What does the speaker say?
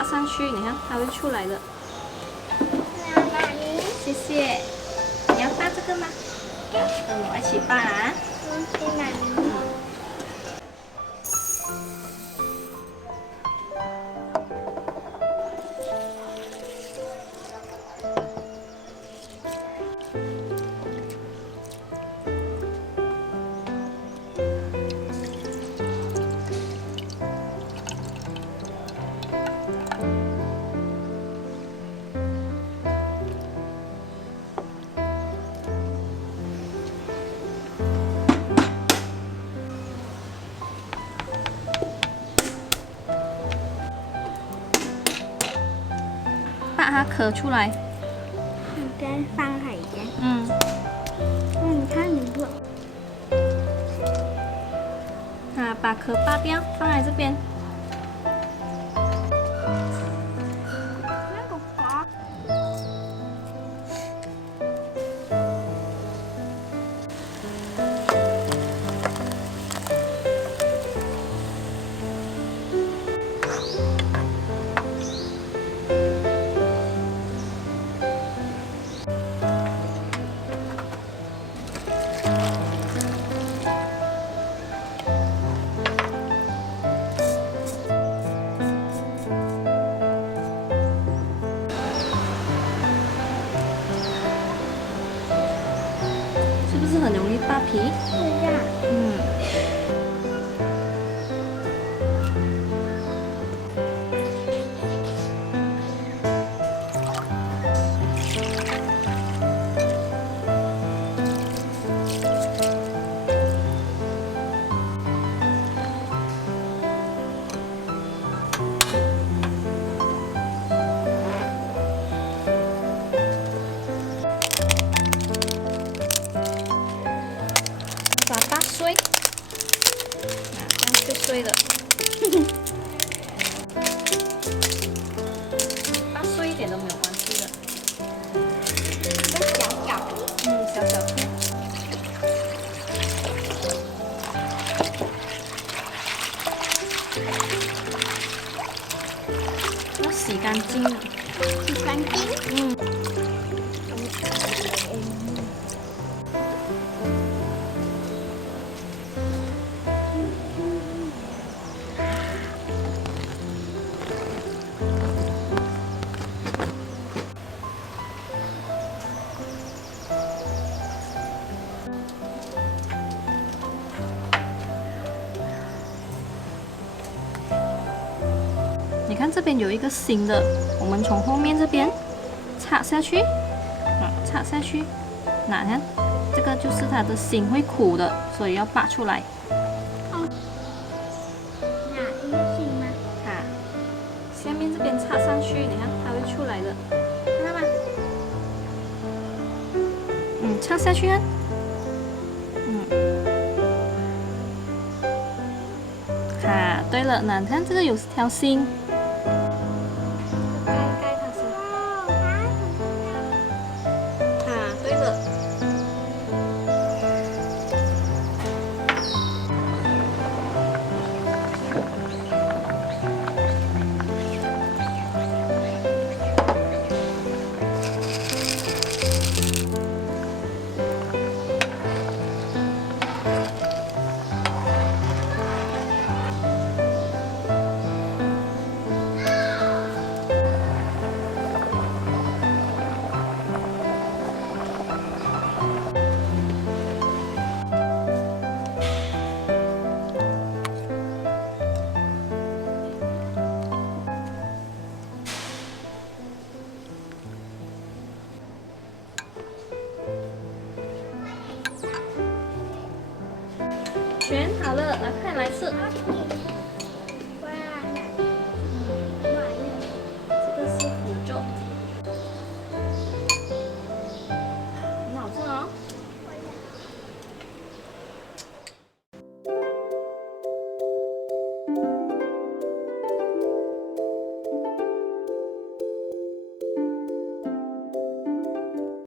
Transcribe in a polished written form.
插上去，你看它会出来的。妈咪，谢谢。你要扒这个吗？跟我一起扒啊。谢谢妈咪。把它壳出来。你跟放海鲜。嗯。你看你不？把壳扒掉，放在这边。那个瓜。是不是很容易扒皮？是呀。嗯。把它扒碎，这样碎碎的，扒碎一点都没有关系的。一个小小的。小小片。要洗干净了。洗干净。嗯。你看这边有一个新的，我们从后面这边插下去，插下去，哪看这个就是它的芯会苦的，所以要拔出来。哪一个心吗？下面这边插上去，你看它会出来的，看到吗？插下去啊。对了，那你看这个有条芯。盖它先。对了。选好了，来快来吃。